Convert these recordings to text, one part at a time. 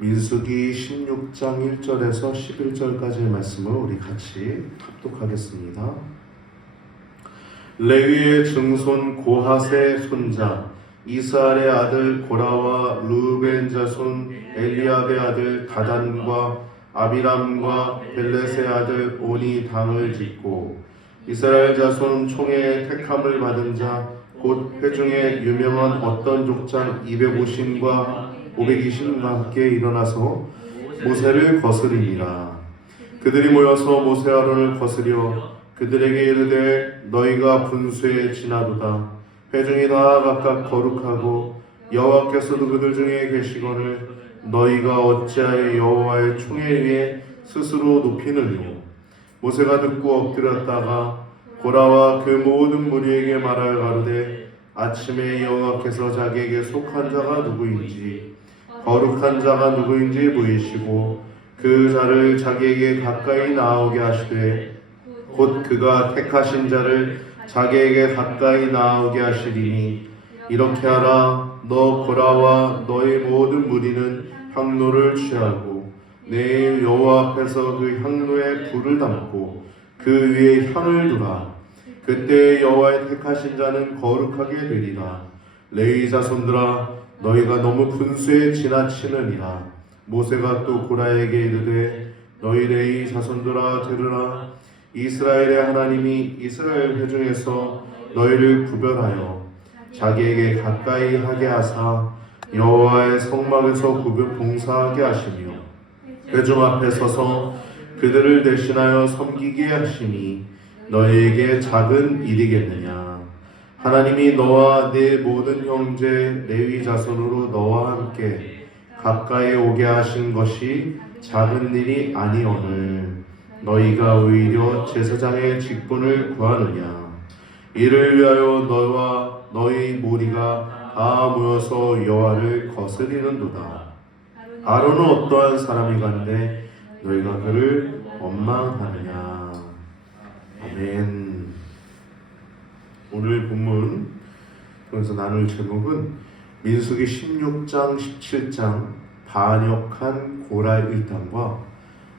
민수기 16장 1절에서 11절까지의 말씀을 우리 같이 합독하겠습니다. 레위의 증손 고핫의 손자 이스라엘의 아들 고라와 르우벤 자손 엘리압의 아들 다단과 아비람과 벨렛의 아들 오니 당을 짓고 이스라엘 자손 총회의 택함을 받은 자 곧 회중에 유명한 어떤 족장 250인과 520인과 함께 일어나서 모세를 거스리니라. 그들이 모여서 모세 아론을 거스려 그들에게 이르되 너희가 분수에 지나도다. 회중이 다 각각 거룩하고 여호와께서도 그들 중에 계시거늘 너희가 어찌하여 여호와의 총회 위에 스스로 높이느뇨. 모세가 듣고 엎드렸다가 고라와 그 모든 무리에게 말하여 가로되 아침에 여호와께서 자기에게 속한 자가 누구인지 거룩한 자가 누구인지 보이시고 그 자를 자기에게 가까이 나오게 하시되 곧 그가 택하신 자를 자기에게 가까이 나오게 하시리니 이렇게 하라. 너 고라와 너의 모든 무리는 향로를 취하고 내일 여호와 앞에서 그 향로에 불을 담고 그 위에 향을 두라. 그때 여호와의 택하신 자는 거룩하게 되리라. 레위 자손들아 너희가 너무 분수에 지나치느니라. 모세가 또 고라에게 이르되 너희 레위 자손들아 들으라. 이스라엘의 하나님이 이스라엘 회중에서 너희를 구별하여 자기에게 가까이 하게 하사 여호와의 성막에서 봉사하게 하시며 회중 앞에 서서 그들을 대신하여 섬기게 하시니 너희에게 작은 일이겠느냐. 하나님이 너와 네 모든 형제 레위 자손으로 너와 함께 가까이 오게 하신 것이 작은 일이 아니오늘 너희가 오히려 제사장의 직분을 구하느냐. 이를 위하여 너와 너희 무리가 다 모여서 여호와를 거스리는도다. 아론은 어떠한 사람이 간데 너희가 그를 원망하느냐. 아멘. 오늘 본문 그래서 나눌 제목은 민수기 16장 17장 반역한 고라의 일당과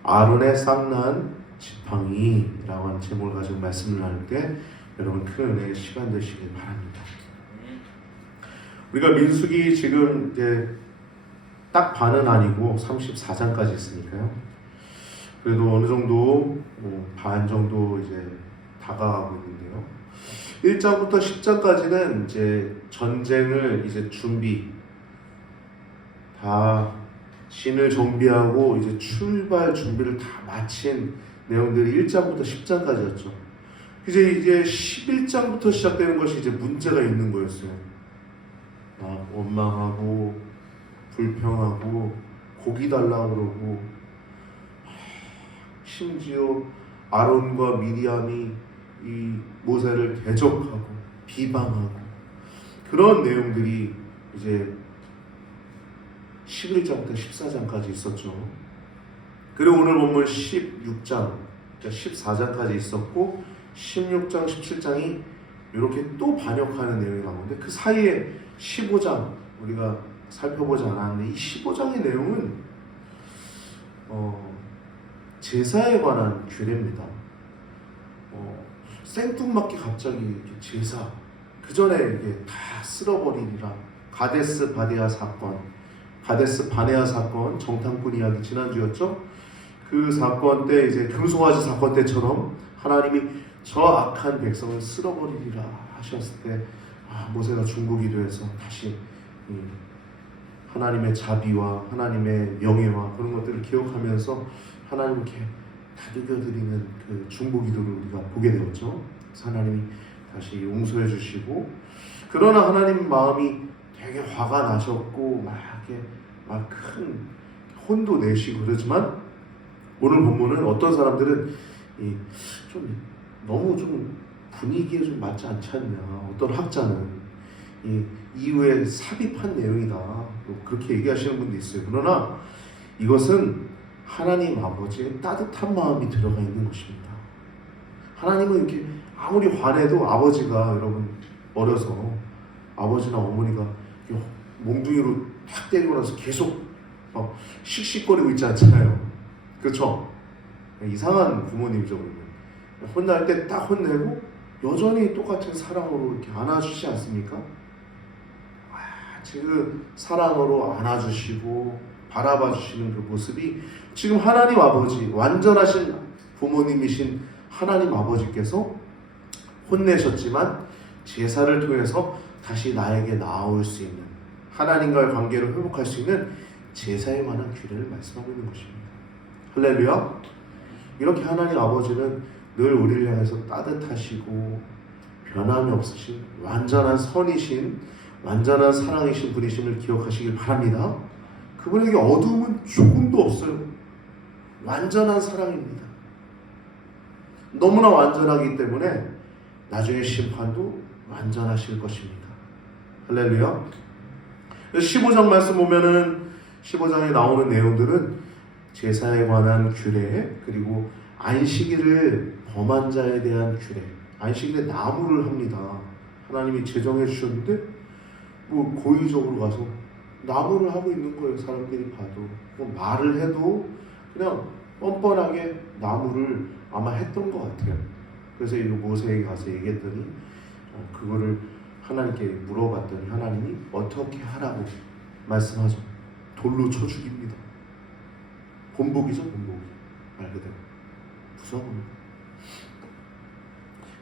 아론의 쌍난 지팡이라고 하는 제목을 가지고 말씀을 나눌 때 여러분 큰 은혜의 시간 되시길 바랍니다. 우리가 민수기 지금 이제 딱 반은 아니고 34장까지 있으니까요. 그래도 어느 정도 반 정도 이제 다가가고 있는데요. 1장부터 10장까지는 이제 전쟁을 이제 준비 다 신을 정비하고 이제 출발 준비를 다 마친 내용들이 1장부터 10장까지였죠. 이제 11장부터 시작되는 것이 이제 문제가 있는 거였어요. 원망하고 불평하고 고기 달라고 그러고 심지어 아론과 미리암이 이 모세를 대적하고 비방하고 그런 내용들이 이제 11장부터 14장까지 있었죠. 그리고 오늘 보면 16장, 14장까지 있었고 16장, 17장이 이렇게 또 반역하는 내용이 나오는데 그 사이에 15장 우리가 살펴보지 않았는데 이 15장의 내용은 제사에 관한 규례입니다. 생뚱맞게 갑자기 제사 그 전에 이게 다 쓸어버리리라. 가데스 바네아 사건, 가데스 바네아 사건 정탐꾼 이야기 지난주였죠. 그 사건 때 이제 금송아지 사건 때처럼 하나님이 저 악한 백성을 쓸어버리리라 하셨을 때 모세가 중보기도 해서 다시 하나님의 자비와 하나님의 명예와 그런 것들을 기억하면서 하나님께 다독여드리는 그 중보기도를 우리가 보게 되었죠. 그래서 하나님이 다시 용서해 주시고 그러나 하나님 마음이 되게 화가 나셨고 막 큰 혼도 내시고 그러지만 오늘 본문은 어떤 사람들은 좀 너무 좀 분위기에 좀 맞지 않지 않냐. 어떤 학자는 이후에 삽입한 내용이다. 그렇게 얘기하시는 분도 있어요. 그러나 이것은 하나님 아버지의 따뜻한 마음이 들어가 있는 것입니다. 하나님은 이렇게 아무리 화내도 아버지가 여러분 어려서 아버지나 어머니가 몽둥이로 탁 때리고 나서 계속 씩씩거리고 있지 않잖아요. 그렇죠? 이상한 부모님이죠. 그러면 혼날 때 딱 혼내고 여전히 똑같은 사랑으로 이렇게 안아주시지 않습니까? 지금 사랑으로 안아주시고 바라봐 주시는 그 모습이 지금 하나님 아버지, 완전하신 부모님이신 하나님 아버지께서 혼내셨지만 제사를 통해서 다시 나에게 나아올 수 있는, 하나님과의 관계를 회복할 수 있는 제사에 관한 규례를 말씀하고 있는 것입니다. 할렐루야. 이렇게 하나님 아버지는 늘 우리를 향해서 따뜻하시고 변함이 없으신 완전한 선이신 완전한 사랑이신 분이심을 기억하시길 바랍니다. 그분에게 어두움은 조금도 없어요. 완전한 사랑입니다. 너무나 완전하기 때문에 나중에 심판도 완전하실 것입니다. 할렐루야. 15장 말씀 보면은 15장에 나오는 내용들은 제사에 관한 규례, 그리고 안식일을 범한 자에 대한 규례. 안식일에 나무를 합니다. 하나님이 제정해 주셨는데 뭐 고의적으로 가서 나무를 하고 있는 거예요. 사람들이 봐도 뭐 말을 해도 그냥 뻔뻔하게 나무를 아마 했던 것 같아요. 그래서 이 모세에게 가서 얘기했더니 그거를 하나님께 물어봤더니 하나님이 어떻게 하라고 말씀하죠. 돌로 쳐 죽입니다. 본보기죠, 본보기. 말 그대로 부숴버립니다.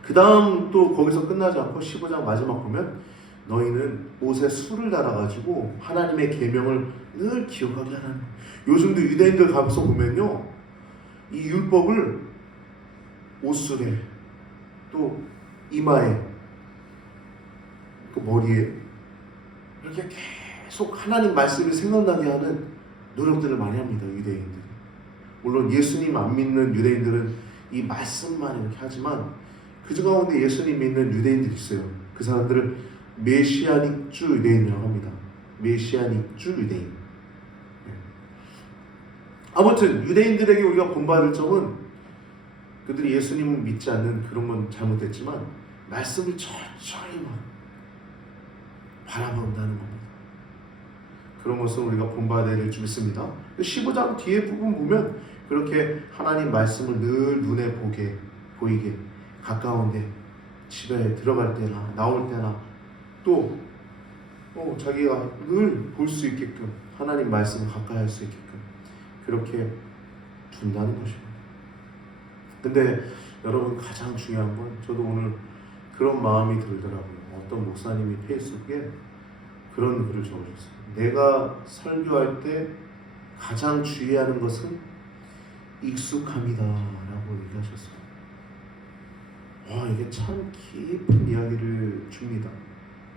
그 다음 또 거기서 끝나지 않고 15장 마지막 보면 너희는 옷에 술을 달아가지고 하나님의 계명을 늘 기억하게 하라는 거예요. 요즘도 유대인들 가서 보면요, 이 율법을 옷술에 또 이마에 그 머리에 이렇게 계속 하나님 말씀이 생각나게 하는 노력들을 많이 합니다. 유대인들이. 물론 예수님 안 믿는 유대인들은 이 말씀만 이렇게 하지만 그 가운데 예수님 믿는 유대인들이 있어요. 그 사람들을 메시아닉주 유대인이라고 합니다. 메시아닉주 유대인. 아무튼 유대인들에게 우리가 본받을 점은 그들이 예수님을 믿지 않는 그런 건 잘못됐지만 말씀을 천천히만 바라본다는 겁니다. 그런 것을 우리가 본받아야 될 줄 믿습니다. 15장 뒤에 부분 보면 그렇게 하나님 말씀을 늘 눈에 보이게 가까운데 집에 들어갈 때나 나올 때나 또 자기가 늘 볼 수 있게끔 하나님 말씀을 가까이 할 수 있게끔 그렇게 둔다는 것입니다. 근데 여러분 가장 중요한 건 저도 오늘 그런 마음이 들더라고요. 어떤 목사님이 페이스북에 그런 글을 적어줬어요. 내가 설교할 때 가장 주의하는 것은 익숙함이다 라고 얘기하셨어요. 이게 참 깊은 이야기를 줍니다.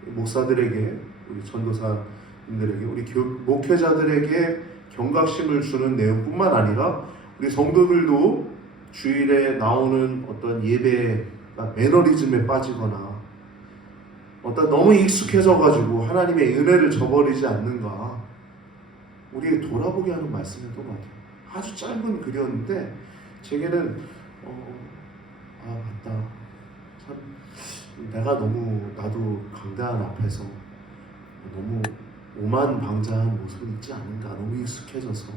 목사들에게, 우리 전도사님들에게, 우리 목회자들에게 경각심을 주는 내용뿐만 아니라 우리 성도들도 주일에 나오는 어떤 예배가 매너리즘에 빠지거나 어떤 너무 익숙해져가지고 하나님의 은혜를 저버리지 않는가, 우리에게 돌아보게 하는 말씀이었던 것 같아요. 아주 짧은 글이었는데 제게는 맞다, 참 내가 너무 나도 강대한 앞에서 너무 오만방자한 모습이 있지 않은가, 너무 익숙해져서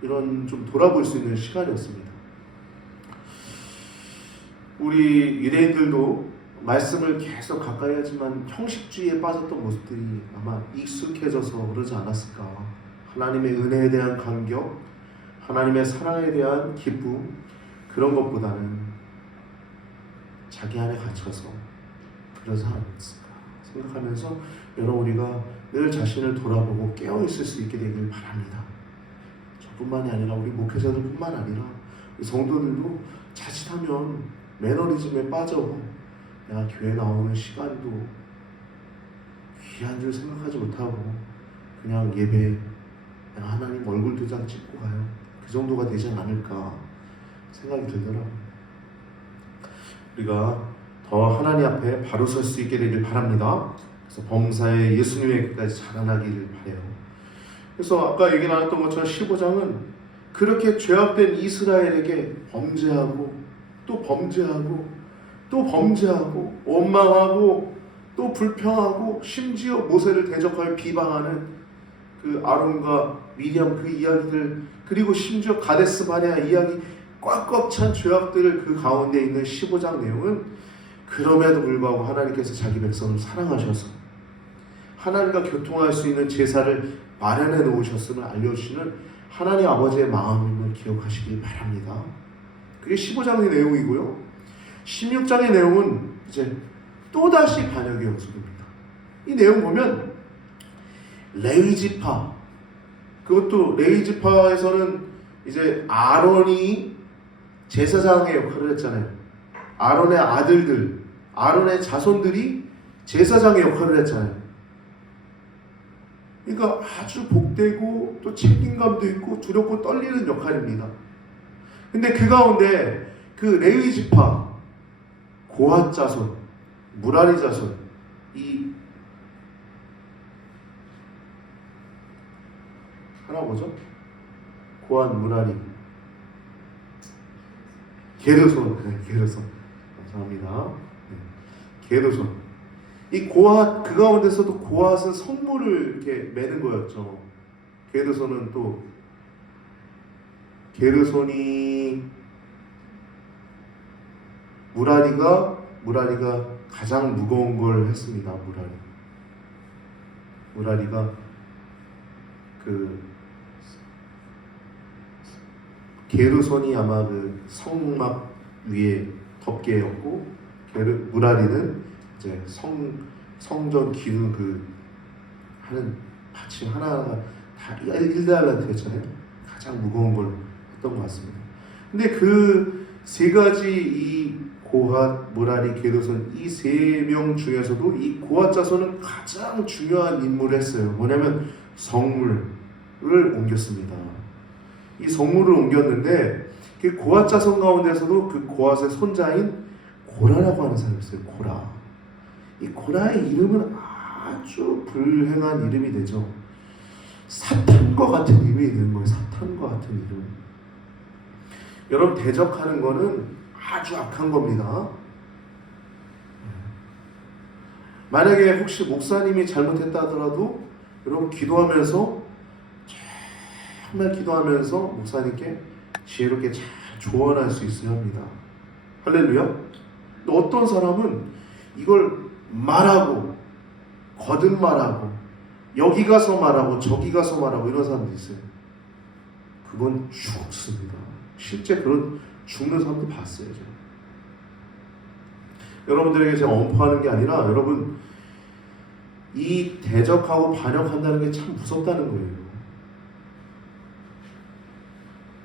이런 좀 돌아볼 수 있는 시간이었습니다. 우리 유대인들도 말씀을 계속 가까이 하지만 형식주의에 빠졌던 모습들이 아마 익숙해져서 그러지 않았을까. 하나님의 은혜에 대한 감격, 하나님의 사랑에 대한 기쁨, 그런 것보다는 자기 안에 갇혀서 그러지 않았을까 생각하면서 여러분, 우리가 늘 자신을 돌아보고 깨어있을 수 있게 되길 바랍니다. 저뿐만이 아니라 우리 목회자들뿐만 아니라 우리 성도들도 자칫하면 매너리즘에 빠져 내가 교회 나오는 시간도 귀한 줄 생각하지 못하고 그냥 예배, 그냥 하나님 얼굴 2장 찍고 가요. 그 정도가 되지 않을까 생각이 들더라고요. 우리가 더 하나님 앞에 바로 설 수 있게 되길 바랍니다. 그래서 범사에 예수님에게까지 자라나기를 바라요. 그래서 아까 얘기 나눴던 것처럼 15장은 그렇게 죄악된 이스라엘에게 범죄하고 또 범죄하고 또 범죄하고 원망하고 또 불평하고 심지어 모세를 대적하여 비방하는 그 아론과 미디엄 그 이야기들, 그리고 심지어 가데스 바네아 이야기, 꽉꽉 찬 죄악들 그 가운데 있는 15장 내용은 그럼에도 불구하고 하나님께서 자기 백성을 사랑하셔서 하나님과 교통할 수 있는 제사를 마련해 놓으셨음을 알려주시는 하나님 아버지의 마음을 기억하시길 바랍니다. 그게 15장의 내용이고요. 16장의 내용은 이제 또다시 반역의 연속입니다. 이 내용 보면 레위지파, 그것도 레위지파에서는 이제 아론이 제사장의 역할을 했잖아요. 아론의 아들들, 아론의 자손들이 제사장의 역할을 했잖아요. 그러니까 아주 복되고 또 책임감도 있고 두렵고 떨리는 역할입니다. 근데 그 가운데 그 레위지파, 고핫 자손, 무라리 자손, 이 하나 뭐죠? 고핫, 무라리, 게르손, 게르손, 감사합니다. 게르손. 이 고핫, 그 가운데서도 고핫은 성물을 이렇게 매는 거였죠. 게르손은 또 게르손이 무라리가 가장 무거운 걸 했습니다. 무라리가 그 게르손이 아마 그 성막 위에 덮개였고 무라리는 이제 성전 기둥 그 하는 받침 하나가 다 1달란트였잖아요. 가장 무거운 걸 했던 것 같습니다. 근데 그 세 가지 이 고핫, 무라리, 게르손 이 세 명 중에서도 이 고핫 자손은 가장 중요한 임무를 했어요. 뭐냐면 성물을 옮겼습니다. 이 성물을 옮겼는데 그 고핫 자손 가운데서도 그 고핫의 손자인 고라라고 하는 사람이 있어요. 고라. 이 고라의 이름은 아주 불행한 이름이 되죠. 사탄과 같은 이름이 되는 거예요. 사탄과 같은 이름. 여러분, 대적하는 거는 아주 악한 겁니다. 만약에 혹시 목사님이 잘못했다 하더라도 여러분 기도하면서 정말 기도하면서 목사님께 지혜롭게 잘 조언할 수 있어야 합니다. 할렐루야. 또 어떤 사람은 이걸 말하고 거듭말하고 여기 가서 말하고 저기 가서 말하고 이런 사람도 있어요. 그건 죽습니다. 실제 그런 죽는 사람도 봤어요. 제가. 여러분들에게 제가 언포하는 게 아니라 여러분 이 대적하고 반역한다는 게 참 무섭다는 거예요.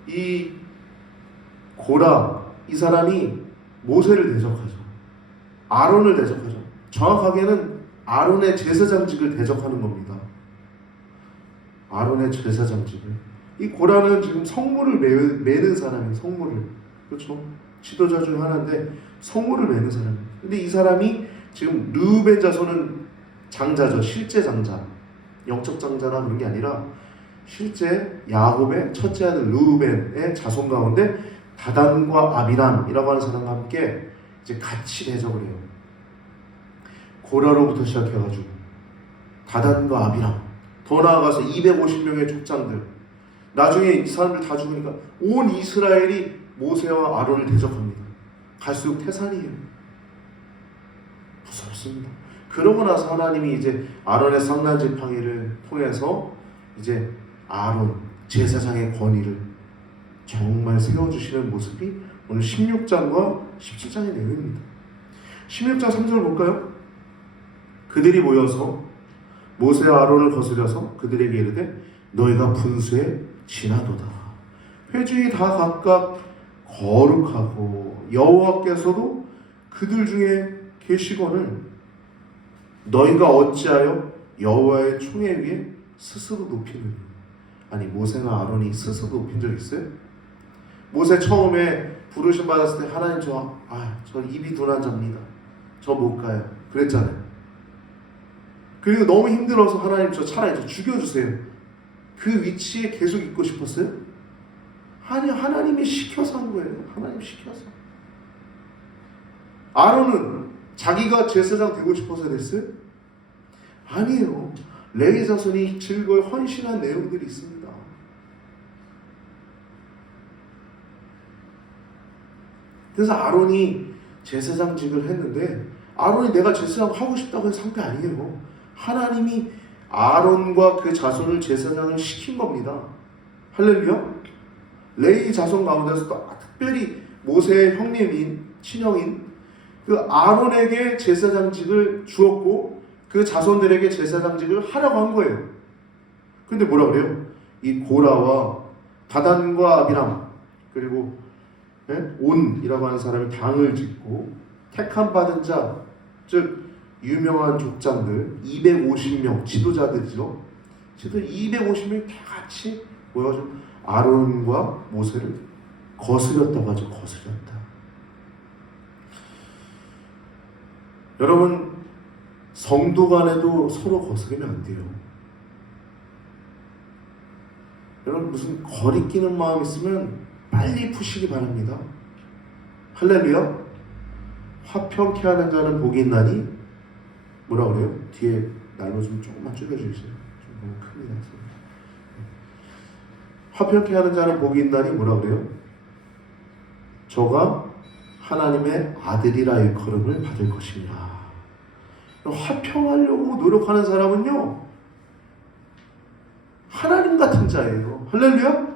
이 고라, 이 사람이 모세를 대적하죠. 아론을 대적하죠. 정확하게는 아론의 제사장직을 대적하는 겁니다. 아론의 제사장직을. 이 고라는 지금 성물을 매는 사람이에요. 성물을. 그렇죠? 지도자 중 하나인데 성물을 매는 사람이에요. 근데 이 사람이 지금 르우벤 자손은 장자죠. 실제 장자. 영적 장자나 그런 게 아니라 실제 야곱의 첫째 아들 르우벤의 자손 가운데 다단과 아비람이라고 하는 사람과 함께 이제 같이 대적을 해요. 고라로부터 시작해가지고 다단과 아비람, 더 나아가서 250명의 족장들, 나중에 이 사람들 다 죽으니까 온 이스라엘이 모세와 아론을 대적합니다. 갈수록 태산이에요. 무섭습니다. 그러고 나서 하나님이 이제 아론의 상난 지팡이를 통해서 이제 아론 제사장의 권위를 정말 세워주시는 모습이 오늘 16장과 17장의 내용입니다. 16장 3절 볼까요? 그들이 모여서 모세와 아론을 거스려서 그들에게 이르되 너희가 분수에 지나도다. 회중이 다 각각 거룩하고 여호와께서도 그들 중에 계시거늘 너희가 어찌하여 여호와의 총회 위에 스스로 높이느냐. 아니, 모세나 아론이 스스로 높인 적 있어요? 모세 처음에 부르심 받았을 때 하나님 저 입이 둔한 자입니다. 저 못 가요. 그랬잖아요. 그리고 너무 힘들어서 하나님 차라리 죽여주세요. 그 위치에 계속 있고 싶었어요? 아니, 하나님이 시켜서 한 거예요. 하나님 시켜서. 아론은 자기가 제사장 되고 싶어서 됐어요? 아니에요. 레위 자손이 즐거이 헌신한 내용들이 있습니다. 그래서 아론이 제사장직을 했는데 아론이 내가 제사장 하고 싶다고 해서 한 게 아니에요. 하나님이 아론과 그 자손을 제사장을 시킨 겁니다. 할렐루야. 레위 자손 가운데서도 특별히 모세의 형님인 친형인 그 아론에게 제사장직을 주었고 그 자손들에게 제사장직을 하라고 한 거예요. 근데 뭐라 그래요? 이 고라와 다단과 아비람 그리고 온이라고 하는 사람이 당을 짓고 택함 받은 자, 즉 유명한 족장들 250명 지도자들이죠. 지도 250명이 다 같이 모여가지고 아론과 모세를 거스렸다고 하죠. 거스렸다. 여러분, 성도 간에도 서로 거스르면 안 돼요. 여러분, 무슨 거리끼는 마음 있으면 빨리 푸시기 바랍니다. 할렐루야. 화평케 하는 자는 복이 있나니 뭐라 그래요? 뒤에 날로 좀 조금만 줄여주세요. 좀 너무 큽니다. 화평케 하는 자는 복이 있나니 뭐라 그래요? 저가 하나님의 아들이라 일컬음을 받을 것이니라. 화평하려고 노력하는 사람은요 하나님 같은 자예요. 할렐루야?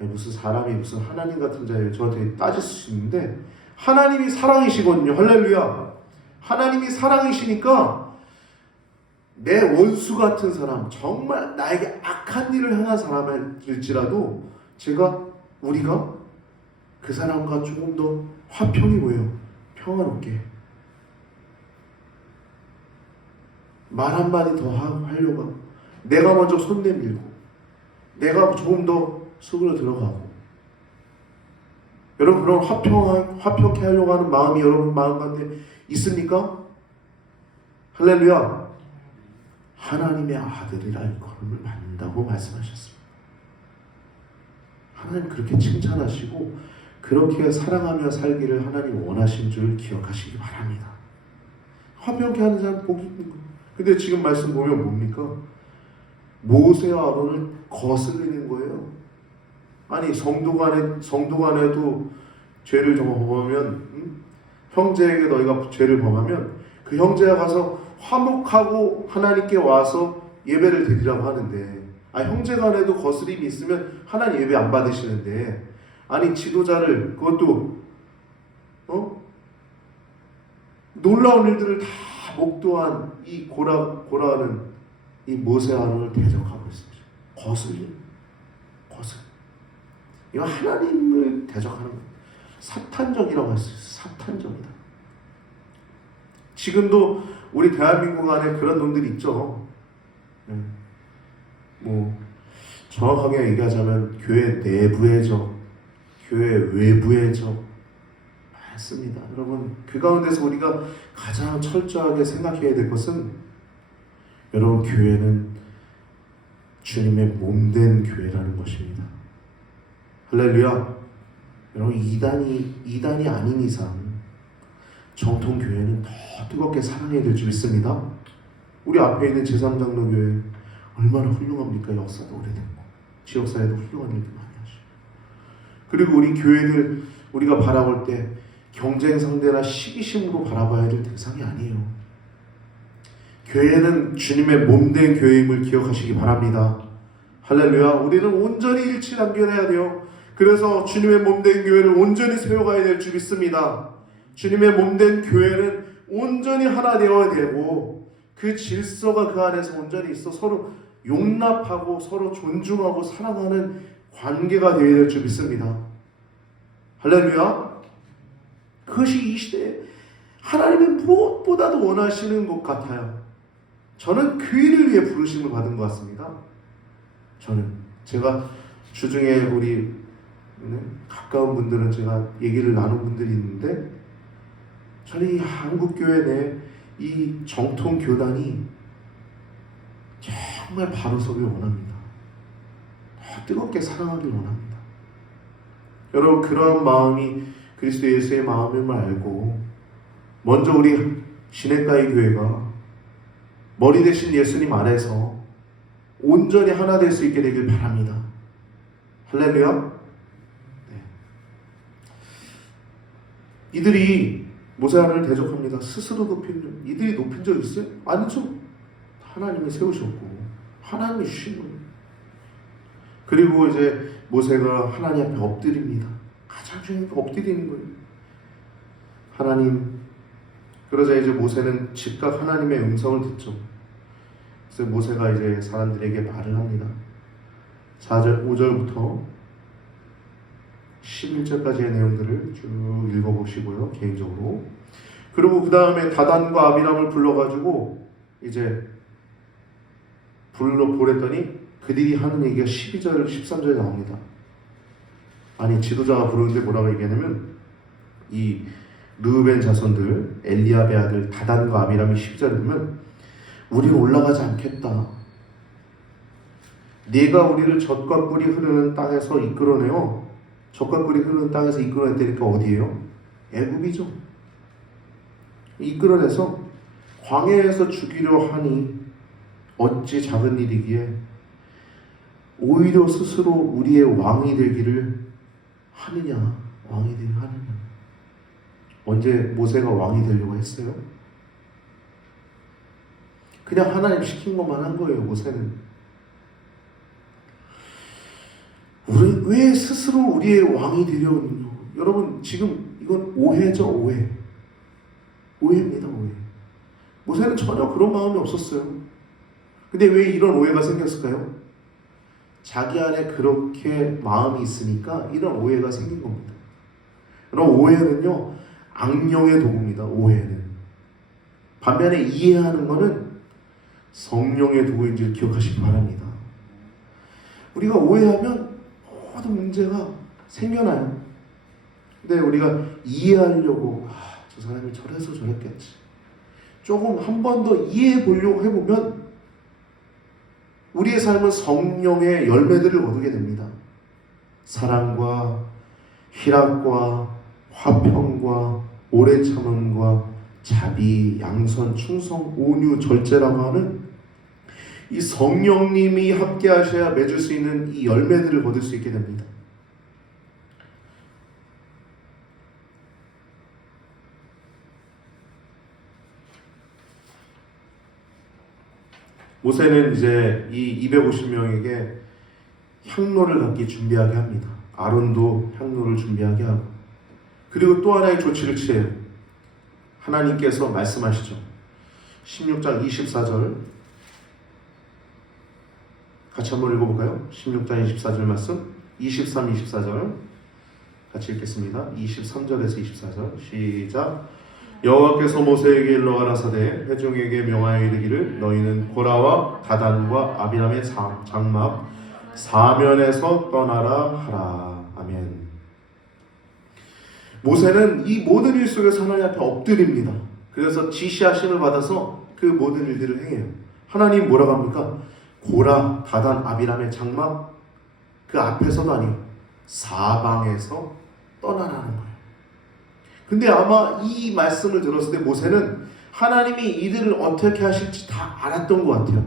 아니, 무슨 사람이 무슨 하나님 같은 자예요. 저한테 따질 수 있는데 하나님이 사랑이시거든요. 할렐루야. 하나님이 사랑이시니까 내 원수 같은 사람, 정말 나에게 악한 일을 행한 사람일지라도 우리가 그 사람과 조금 더 화평이 뭐예요? 평화롭게 말 한마디 더 하려고 하고 내가 먼저 손 내밀고 내가 조금 더 속으로 들어가고 여러분 그런 화평케 하려고 하는 마음이 여러분 마음 가운데 있습니까? 할렐루야. 하나님의 아들이라 일컬음을 받는다고 말씀하셨습니다. 하나님 그렇게 칭찬하시고 그렇게 사랑하며 살기를 하나님 원하신 줄 기억하시기 바랍니다. 화평케 하는 자는 복이 있는 거예요. 근데 지금 말씀 보면 뭡니까? 모세와 아론을 거슬리는 거예요. 아니 성도 간에도 죄를 범하면 형제에게 너희가 죄를 범하면 그 형제가 가서 화목하고 하나님께 와서 예배를 드리라고 하는데 형제 간에도 거스림이 있으면 하나님 예배 안 받으시는데 아니 지도자를 그것도 놀라운 일들을 다 목도한 이 고라는 이 모세 아론을 대적하고 있습니다. 거슬림. 이거 하나님을 대적하는 거예요. 사탄적이라고 했어요. 사탄적이다. 지금도 우리 대한민국 안에 그런 놈들이 있죠. 뭐 정확하게 얘기하자면 교회 내부의 적, 교회 외부의 적 많습니다. 여러분 그 가운데서 우리가 가장 철저하게 생각해야 될 것은 여러분 교회는 주님의 몸된 교회라는 것입니다. 할렐루야. 여러분 이단이 아닌 이상 정통 교회는 더 뜨겁게 사랑해야 될 줄 믿습니다. 우리 앞에 있는 제3장로교회 얼마나 훌륭합니까? 역사도 오래됐고 지역사회도 훌륭한 일들 많이 하시고 그리고 우리 교회들 우리가 바라볼 때 경쟁 상대나 시기심으로 바라봐야 될 대상이 아니에요. 교회는 주님의 몸된 교회임을 기억하시기 바랍니다. 할렐루야. 우리는 온전히 일치단결해야 돼요. 그래서 주님의 몸된 교회를 온전히 세워가야 될 줄 믿습니다. 주님의 몸된 교회는 온전히 하나 되어야 되고 그 질서가 그 안에서 온전히 있어 서로 용납하고 서로 존중하고 사랑하는 관계가 되어야 될 줄 믿습니다. 할렐루야. 그것이 이 시대에 하나님이 무엇보다도 원하시는 것 같아요. 저는 그 일을 위해 부르심을 받은 것 같습니다. 제가 주중에 우리 가까운 분들은 제가 얘기를 나눈 분들이 있는데 저는 이 한국교회 내 이 정통 교단이 정말 바로 서길 원합니다. 더 뜨겁게 사랑하길 원합니다. 여러분 그러한 마음이 그리스도 예수의 마음임을 알고 먼저 우리 시냇가의 교회가 머리 대신 예수님 안에서 온전히 하나 될 수 있게 되길 바랍니다. 할렐루야. 네. 이들이 모세 하나님을 대적합니다. 스스로 높이는 이들이 높인 적 있어요? 아니죠. 하나님이 세우셨고 하나님이 주신 거예요. 그리고 이제 모세가 하나님 앞에 엎드립니다. 가장 중요한 게 엎드리는 거예요. 하나님. 그러자 이제 모세는 즉각 하나님의 음성을 듣죠. 그래서 모세가 이제 사람들에게 말을 합니다. 4절, 5절부터 11절까지의 내용들을 쭉 읽어보시고요, 개인적으로. 그리고 그 다음에 다단과 아비람을 불러가지고 이제 불러 보냈더니 그들이 하는 얘기가 12절, 13절에 나옵니다. 아니, 지도자가 부르는데 뭐라고 얘기하냐면 이 르우벤 자손들, 엘리압의 아들 다단과 아비람이 12절에 보면 우리는 올라가지 않겠다. 네가 우리를 젖과 꿀이 흐르는 땅에서 이끌어내어 젖과 꿀이 흐르는 땅에서 이끌어냈다니까 어디예요? 애굽이죠. 이끌어내서 광야에서 죽이려 하니 어찌 작은 일이기에 오히려 스스로 우리의 왕이 되기를 하느냐. 왕이 되기를 하느냐. 언제 모세가 왕이 되려고 했어요? 그냥 하나님 시킨 것만 한 거예요. 모세는. 왜 스스로 우리의 왕이 되려고 하느냐. 여러분 지금 이건 오해죠. 오해입니다. 오해. 모세는 전혀 그런 마음이 없었어요. 근데 왜 이런 오해가 생겼을까요? 자기 안에 그렇게 마음이 있으니까 이런 오해가 생긴 겁니다. 그럼 오해는요, 악령의 도구입니다. 오해는. 반면에 이해하는 것은 성령의 도구인지를 기억하시기 바랍니다. 우리가 오해하면 모든 문제가 생겨나요. 근데 우리가 이해하려고 저 사람이 저래서 저랬겠지. 조금 한 번 더 이해해 보려고 해보면 우리의 삶은 성령의 열매들을 거두게 됩니다. 사랑과 희락과 화평과 오래 참음과 자비, 양선, 충성, 온유, 절제라고 하는 이 성령님이 함께 하셔야 맺을 수 있는 이 열매들을 거둘 수 있게 됩니다. 모세는 이제 이 250명에게 향로를 갖기 준비하게 합니다. 아론도 향로를 준비하게 하고, 그리고 또 하나의 조치를 취해요. 하나님께서 말씀하시죠. 16장 24절 같이 한번 읽어볼까요? 16장 24절 말씀, 23, 24절 같이 읽겠습니다. 23절에서 24절 시작. 여호와께서 모세에게 일러 가라사대 회중에게 명하여 이르기를 너희는 고라와 다단과 아비람의 장막 사면에서 떠나라 하라. 아멘. 모세는 이 모든 일 속에서 하나님 앞에 엎드립니다. 그래서 지시하심을 받아서 그 모든 일들을 행해요. 하나님 뭐라고 합니까? 고라, 다단, 아비람의 장막 그 앞에서도 아니고 사방에서 떠나라는 거예요. 근데 아마 이 말씀을 들었을 때 모세는 하나님이 이들을 어떻게 하실지 다 알았던 것 같아요.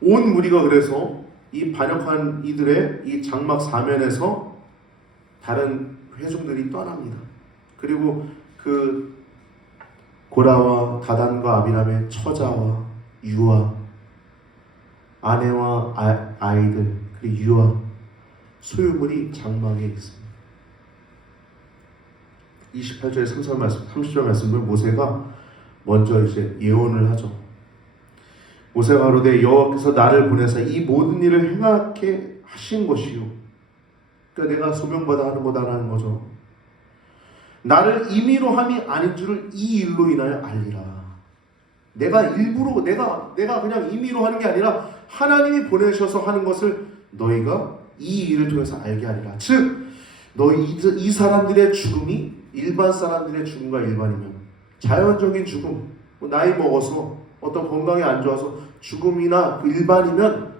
온 무리가 그래서 이 반역한 이들의 이 장막 사면에서 다른 회중들이 떠납니다. 그리고 그 고라와 다단과 아비람의 처자와 유아, 아내와 아이들, 그리고 유아, 소유물이 장막에 있습니다. 28절의 30절 말씀을 모세가 먼저 이제 예언을 하죠. 모세가 가로되 여호와께서 나를 보내사 이 모든 일을 행하게 하신 것이요. 그러니까 내가 소명받아 하는 거다라는 거죠. 나를 임의로 함이 아닌 줄을 이 일로 인하여 알리라. 내가 일부러 내가 그냥 임의로 하는 게 아니라 하나님이 보내셔서 하는 것을 너희가 이 일을 통해서 알게 하리라. 즉 너희 이 사람들의 죽음이 일반 사람들의 죽음과 일반이면 자연적인 죽음, 나이 먹어서 어떤 건강이 안 좋아서 죽음이나 그 일반이면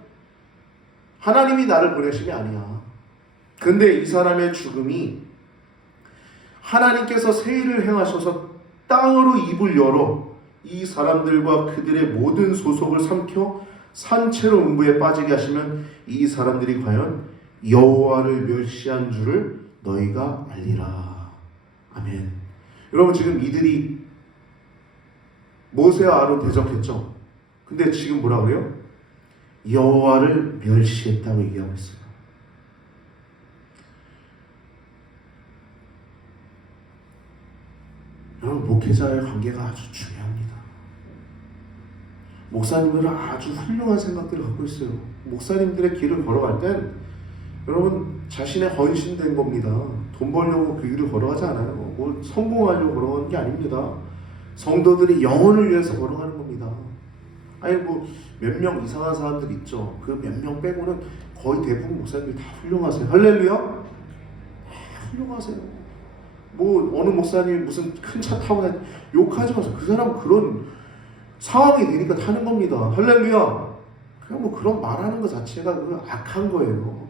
하나님이 나를 보내신 게 아니야. 근데 이 사람의 죽음이 하나님께서 새 일을 행하셔서 땅으로 입을 열어 이 사람들과 그들의 모든 소속을 삼켜 산채로 음부에 빠지게 하시면 이 사람들이 과연 여호와를 멸시한 줄을 너희가 알리라. 아멘. 여러분, 지금 이들이 모세와 아론 대적했죠. 근데 지금 뭐라 그래요? 여호와를 멸시했다고 얘기하고 있어요. 여러분, 목회자의 관계가 아주 중요합니다. 목사님들은 아주 훌륭한 생각들을 갖고 있어요. 목사님들의 길을 걸어갈 땐 여러분 자신의 헌신된 겁니다. 돈 벌려고 그 길을 걸어가지 않아요. 뭐 성공하려고 걸어가는 게 아닙니다. 성도들이 영혼을 위해서 걸어가는 겁니다. 아니 뭐 몇 명 이상한 사람들 있죠. 그 몇 명 빼고는 거의 대부분 목사님들 다 훌륭하세요. 할렐루야. 훌륭하세요. 뭐 어느 목사님 무슨 큰 차 타고 욕하지 마세요. 그 사람 그런 상황이 되니까 타는 겁니다. 할렐루야. 그냥 뭐 그런 말하는 것 자체가 그 악한 거예요.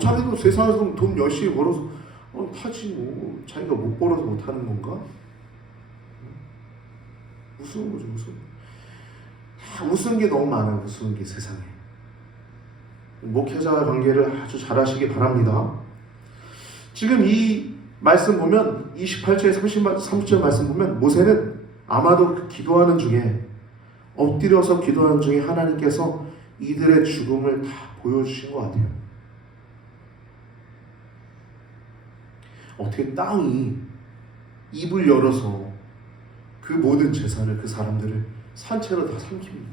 자기도 세상에서 돈 열심히 벌어서 타지 뭐. 자기가 못 벌어서 못 하는 건가? 무서운 거죠, 무서운 거. 무서운 게 너무 많아요, 무서운 게 세상에. 목회자 관계를 아주 잘 하시기 바랍니다. 지금 이 말씀 보면 28절 30절 말씀 보면 모세는 아마도 그 기도하는 중에 엎드려서 기도하는 중에 하나님께서 이들의 죽음을 다 보여주신 것 같아요. 어떻게 땅이 입을 열어서 그 모든 재산을 그 사람들을 산채로 다 삼킵니까?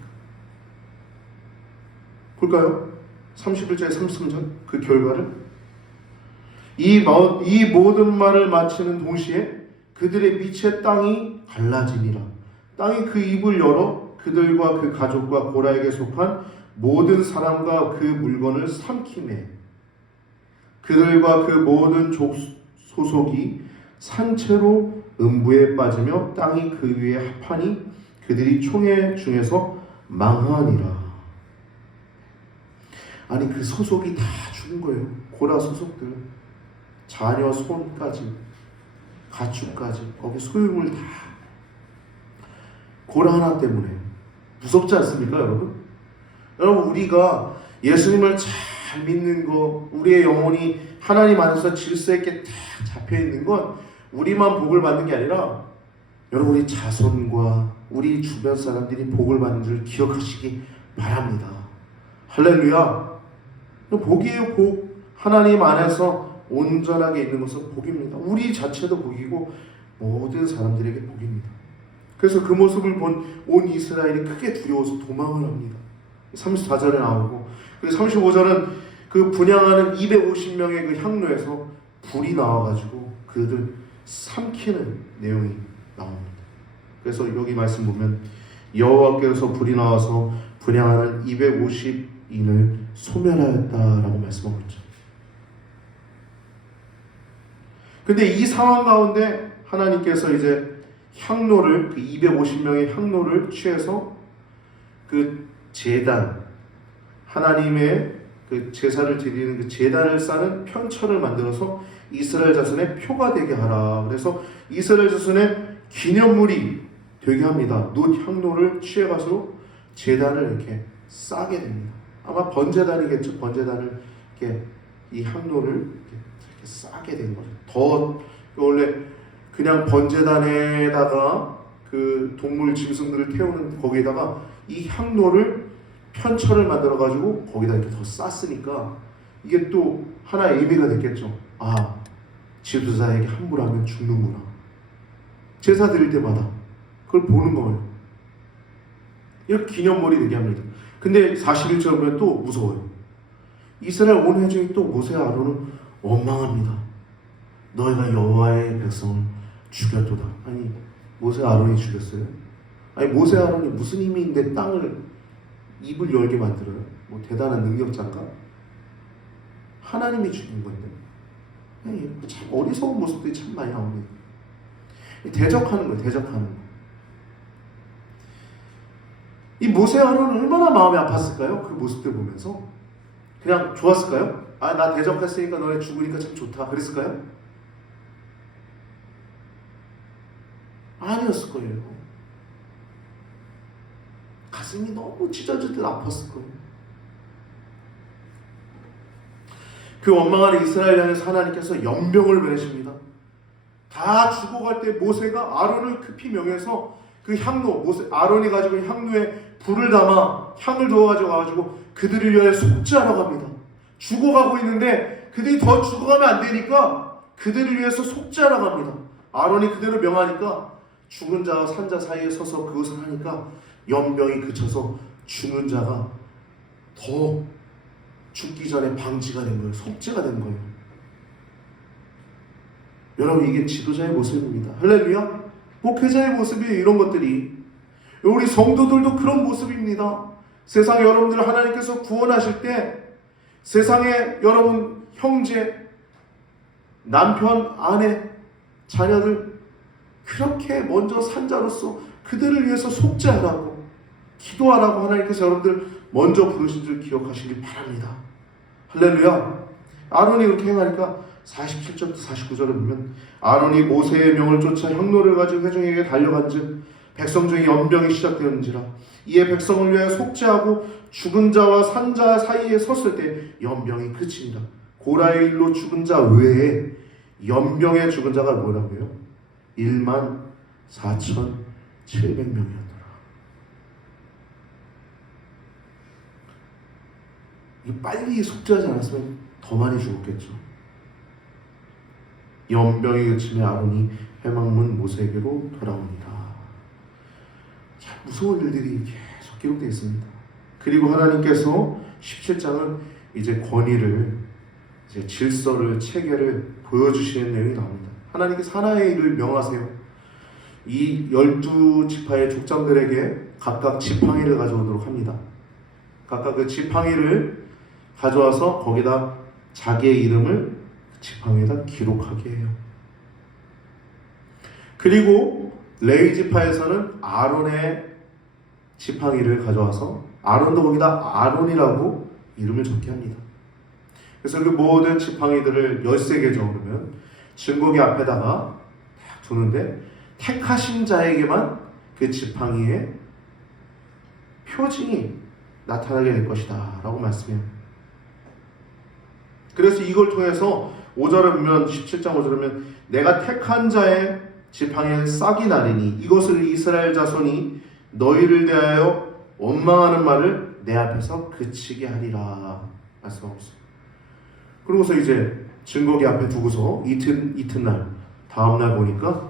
볼까요? 31절 33절 그 결과를 이 모든 말을 마치는 동시에 그들의 빛의 땅이 갈라지니라. 땅이 그 입을 열어 그들과 그 가족과 고라에게 속한 모든 사람과 그 물건을 삼키매 그들과 그 모든 소속이 산채로 음부에 빠지며 땅이 그 위에 합하니 그들이 총회 중에서 망하니라. 아니 그 소속이 다 죽은 거예요. 고라 소속들, 자녀 손까지, 가축까지, 거기 소유물 다 고라 하나 때문에. 무섭지 않습니까, 여러분? 여러분, 우리가 예수님을 잘 믿는 거, 우리의 영혼이 하나님 안에서 질서 있게 딱 잡혀 있는 건 우리만 복을 받는 게 아니라 여러분, 우리 자손과 우리 주변 사람들이 복을 받는 줄 기억하시기 바랍니다. 할렐루야. 복이에요, 복. 하나님 안에서 온전하게 있는 것은 복입니다. 우리 자체도 복이고 모든 사람들에게 복입니다. 그래서 그 모습을 본 온 이스라엘이 크게 두려워서 도망을 합니다. 34절에 나오고, 그리고 35절은 그 분향하는 250명의 그 향로에서 불이 나와가지고 그들 삼키는 내용이 나옵니다. 그래서 여기 말씀 보면 여호와께서 불이 나와서 분향하는 250인을 소멸하였다라고 말씀하고 있죠. 근데 이 상황 가운데 하나님께서 이제 향로를, 그 250명의 향로를 취해서 그 제단, 하나님의 그 제사를 드리는 그 제단을 쌓는 편처를 만들어서 이스라엘 자손의 표가 되게 하라. 그래서 이스라엘 자손의 기념물이 되게 합니다. 놋 향로를 취해가지고 제단을 이렇게 싸게 됩니다. 아마 번제단이겠죠. 번제단을 이렇게 이 향로를 이렇게 싸게 된 거죠. 더 원래 그냥 번제단에다가 그 동물 짐승들을 태우는 거기에다가 이 향로를 편처를 만들어 가지고 거기다 이렇게 더 쌌으니까 이게 또 하나의 의미가 됐겠죠. 아, 지도자에게 함부로 하면 죽는구나. 제사 드릴 때마다 그걸 보는 거예요. 이렇게 기념물이 되게 합니다. 근데 41절 보면 또 무서워요. 이스라엘 온 회중이 또 모세와 아론을 원망합니다. 너희가 여호와의 백성을 죽였도다. 아니 모세와 아론이 죽였어요? 아니 모세와 아론이 무슨 힘인데 땅을 입을 열게 만들어요? 뭐 대단한 능력자인가? 하나님이 죽인 건데. 참 어리석은 모습들이 참 많이 나옵니다. 대적하는 거예요. 대적하는 거. 이 모세와 아론은 얼마나 마음이 아팠을까요? 그 모습들 보면서. 그냥 좋았을까요? 아, 나 대적했으니까 너네 죽으니까 참 좋다. 그랬을까요? 아니었을 거예요. 가슴이 너무 찢어질 듯 아팠을 거예요. 그 원망하는 이스라엘 향해서 하나님께서 연병을 보내십니다. 다 죽어갈 때 모세가 아론을 급히 명해서 그 향로, 아론이 가지고 있는 향로에 불을 담아 향을 넣어가지고 그들을 위하여 속죄하라고 합니다. 죽어가고 있는데 그들이 더 죽어가면 안 되니까 그들을 위해서 속죄하라고 합니다. 아론이 그대로 명하니까 죽은 자와 산 자 사이에 서서 그것을 하니까 연병이 그쳐서 죽은 자가 더 죽기 전에 방지가 된 거예요. 속죄가 된 거예요. 여러분, 이게 지도자의 모습입니다. 할렐루야. 목회자의 모습이에요. 이런 것들이. 우리 성도들도 그런 모습입니다. 세상에 여러분들 하나님께서 구원하실 때 세상에 여러분 형제, 남편, 아내, 자녀들 그렇게 먼저 산자로서 그들을 위해서 속죄하라고 기도하라고 하나님께서 여러분들 먼저 부르신 줄 기억하시길 바랍니다. 할렐루야. 아론이 그렇게 행하니까 47절부터 49절을 보면 아론이 모세의 명을 쫓아 향로를 가지고 회중에게 달려간즉 백성 중에 연병이 시작되었는지라. 이에 백성을 위하여 속죄하고 죽은 자와 산 자 사이에 섰을 때 연병이 그칩니다. 고라의 일로 죽은 자 외에 연병에 죽은 자가 뭐라고요? 14,700명이었더라. 빨리 속죄하지 않았으면 더 많이 죽었겠죠. 연병이 그치며 아론이 회막문 모세에게로 돌아옵니다. 참 무서운 일들이 계속 기록되어 있습니다. 그리고 하나님께서 17장은 이제 권위를, 이제 질서를, 체계를 보여주시는 내용이 나옵니다. 하나님께서 하나의 일을 명하세요. 이 12지파의 족장들에게 각각 지팡이를 가져오도록 합니다. 각각 그 지팡이를 가져와서 거기다 자기의 이름을 지팡이에다 기록하게 해요. 그리고 레위 지파에서는 아론의 지팡이를 가져와서 아론도 거기다 아론이라고 이름을 적게 합니다. 그래서 그 모든 지팡이들을 13개 정도면 증거기 앞에다가 딱 두는데 택하신 자에게만 그 지팡이의 표징이 나타나게 될 것이다 라고 말씀해요. 그래서 이걸 통해서 5절에 보면 17장 5절에 보면 내가 택한 자의 지팡이에 싹이 나리니 이것을 이스라엘 자손이 너희를 대하여 원망하는 말을 내 앞에서 그치게 하리라 말씀하고 있어요. 그러고서 이제 증거기 앞에 두고서 이튿날 다음날 보니까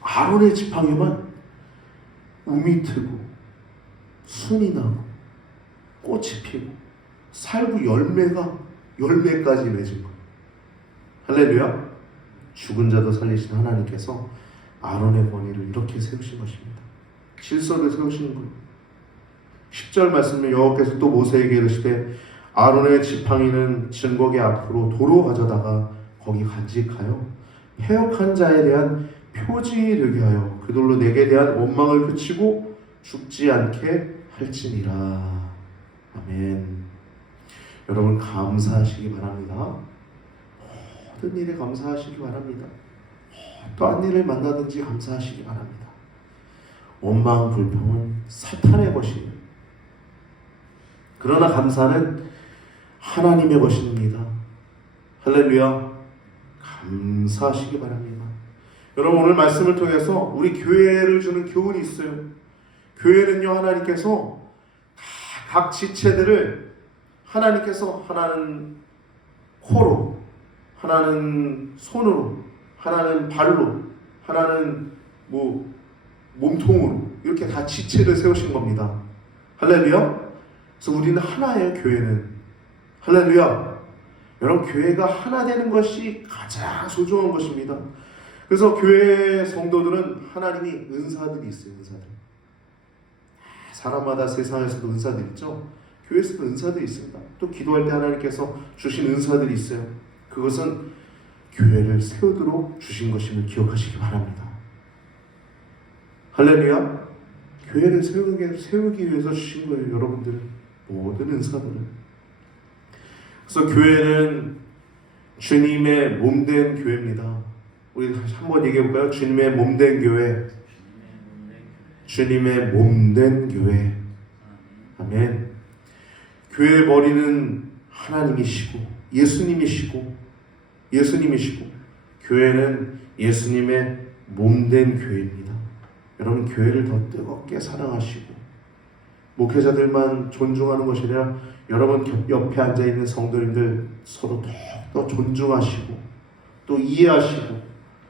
아론의 지팡이만 움이 트고 순이 나고 꽃이 피고 살구 열매까지 맺은 거예요. 할렐루야. 죽은 자도 살리신 하나님께서 아론의 권위를 이렇게 세우신 것입니다. 질서를 세우신 거예요. 10절 말씀에 여호와께서 또 모세에게 이르시되 아론의 지팡이는 증거기 앞으로 도로 가져다가 거기 간직하여 패역한 자에 대한 표징이 되게 하여 그들로 내게 대한 원망을 그치고 죽지 않게 할지니라. 아멘. 여러분 감사하시기 바랍니다. 모든 일에 감사하시기 바랍니다. 어떠한 일을 만나든지 감사하시기 바랍니다. 원망 불평은 사탄의 것이에요. 그러나 감사는 하나님의 것입니다. 할렐루야. 감사하시기 바랍니다. 여러분 오늘 말씀을 통해서 우리 교회를 주는 교훈이 있어요. 교회는요 하나님께서 각 지체들을 하나님께서 하나는 코로, 하나는 손으로, 하나는 발로, 하나는 몸통으로 이렇게 다 지체를 세우신 겁니다. 할렐루야. 그래서 우리는 하나예요. 교회는. 할렐루야. 여러분 교회가 하나 되는 것이 가장 소중한 것입니다. 그래서 교회 성도들은 하나님이 은사들이 있어요. 은사들. 사람마다 세상에서도 은사들 있죠. 교회에서도 은사들이 있습니다. 또 기도할 때 하나님께서 주신 은사들이 있어요. 그것은 교회를 세우도록 주신 것임을 기억하시기 바랍니다. 할렐루야. 교회를 세우기 위해서 주신 거예요. 여러분들 모든 은사들을. 그래서 교회는 주님의 몸된 교회입니다. 우리 다시 한번 얘기해 볼까요? 주님의 몸된 교회. 주님의 몸된 교회. 아멘. 교회의 머리는 하나님이시고 예수님이시고 교회는 예수님의 몸된 교회입니다. 여러분, 교회를 더 뜨겁게 사랑하시고 목회자들만 존중하는 것이 아니라 여러분 옆에 앉아있는 성도님들 서로 더 존중하시고 또 이해하시고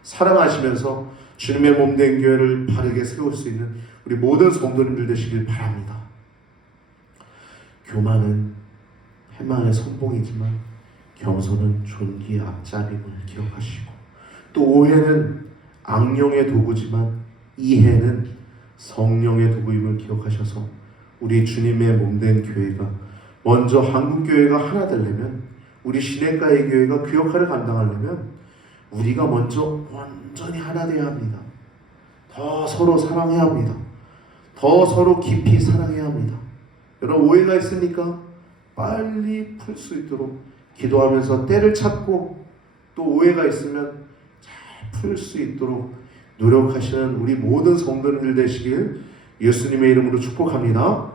사랑하시면서 주님의 몸된 교회를 바르게 세울 수 있는 우리 모든 성도님들 되시길 바랍니다. 교만은 해망의 선봉이지만 겸손은 존귀의 앞잡임을 기억하시고 또 오해는 악령의 도구지만 이해는 성령의 도구임을 기억하셔서 우리 주님의 몸된 교회가 먼저 한국교회가 하나 되려면 우리 시냇가의 교회가 그 역할을 감당하려면 우리가 먼저 완전히 하나 되어야 합니다. 더 서로 사랑해야 합니다. 더 서로 깊이 사랑해야 합니다. 여러분, 오해가 있으니까 빨리 풀 수 있도록 기도하면서 때를 찾고 또 오해가 있으면 잘 풀 수 있도록 노력하시는 우리 모든 성도님들 되시길 예수님의 이름으로 축복합니다.